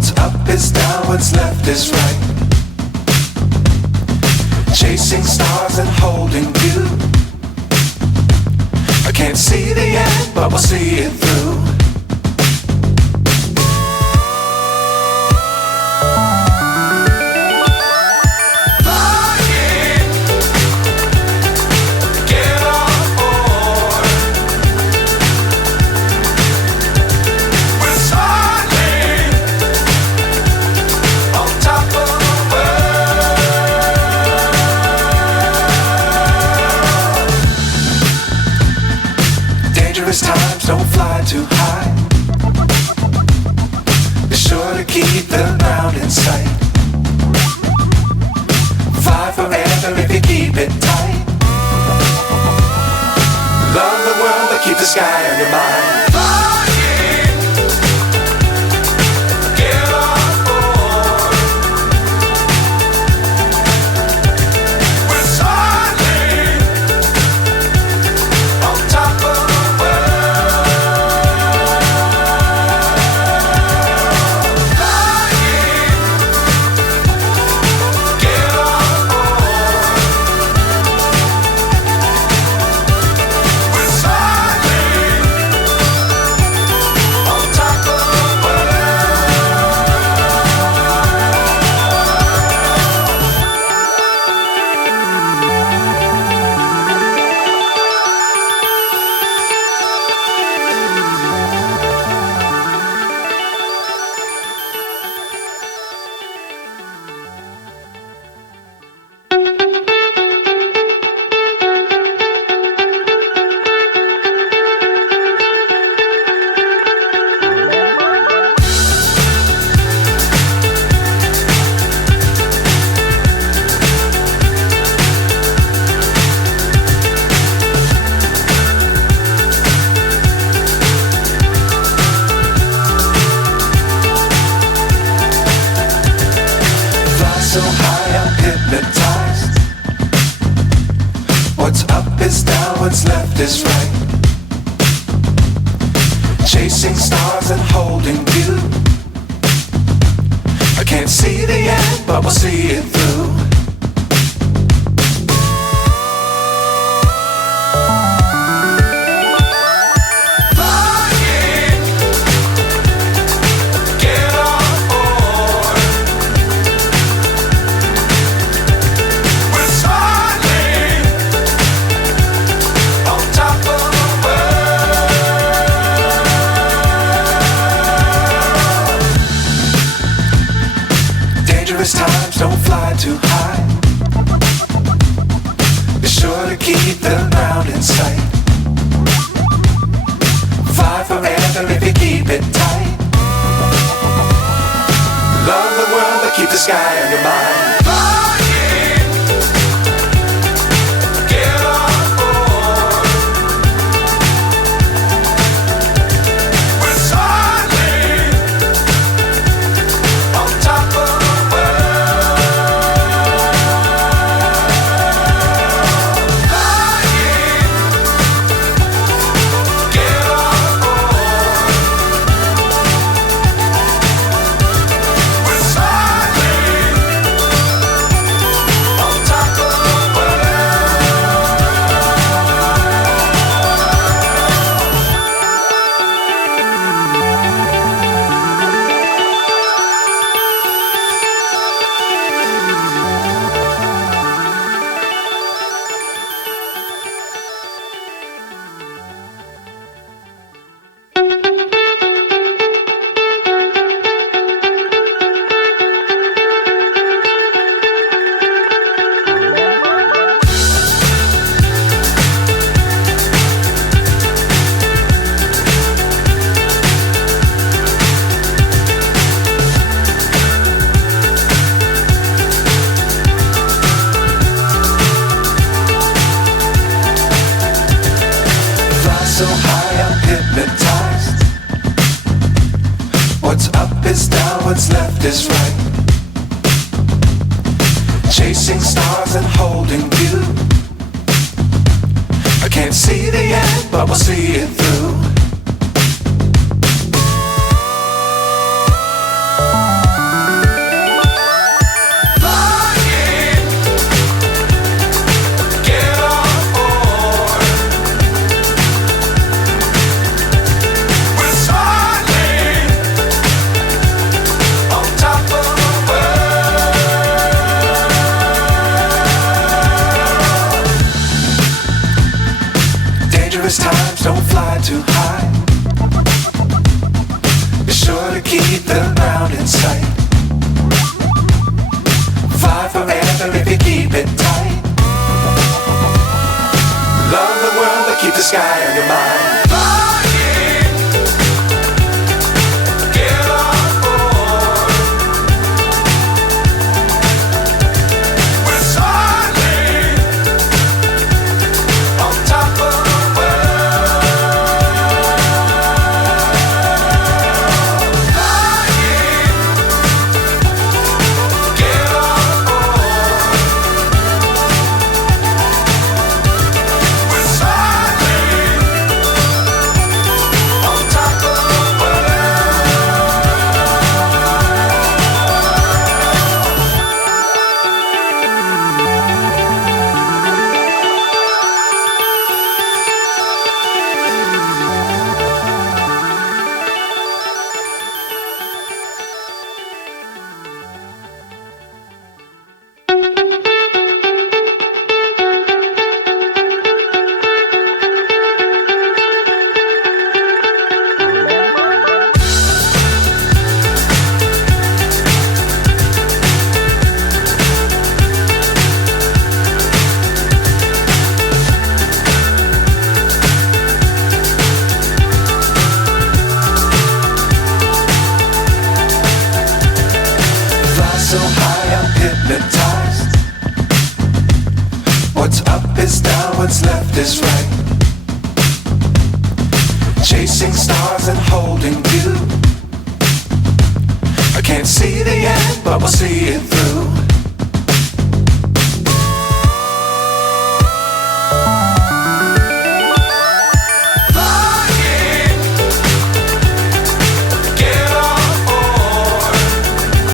What's up is down, what's left is right. Chasing stars and holding you. I can't see the end, but we'll see it through. Times don't fly too high. Be sure to keep the ground in sight. Fly forever if you keep it tight. Love the world but keep the sky on your mind. So high I'm hypnotized. What's up is down, what's left is right. Chasing stars and holding you. I can't see the end, but we'll see it through. Times don't fly too high. Be sure to keep the ground in sight. Fly forever if you keep it tight. Love the world but keep the sky on your mind. So high I'm hypnotized. What's up is down, what's left is right. Chasing stars and holding you. I can't see the end, but we'll see it through. sure to keep the ground in sight. Fly forever if you keep it tight. Love the world but keep the sky on your mind. So high I'm hypnotized. What's up is down, what's left is right. Chasing stars and holding you. I can't see the end, but we'll see it through.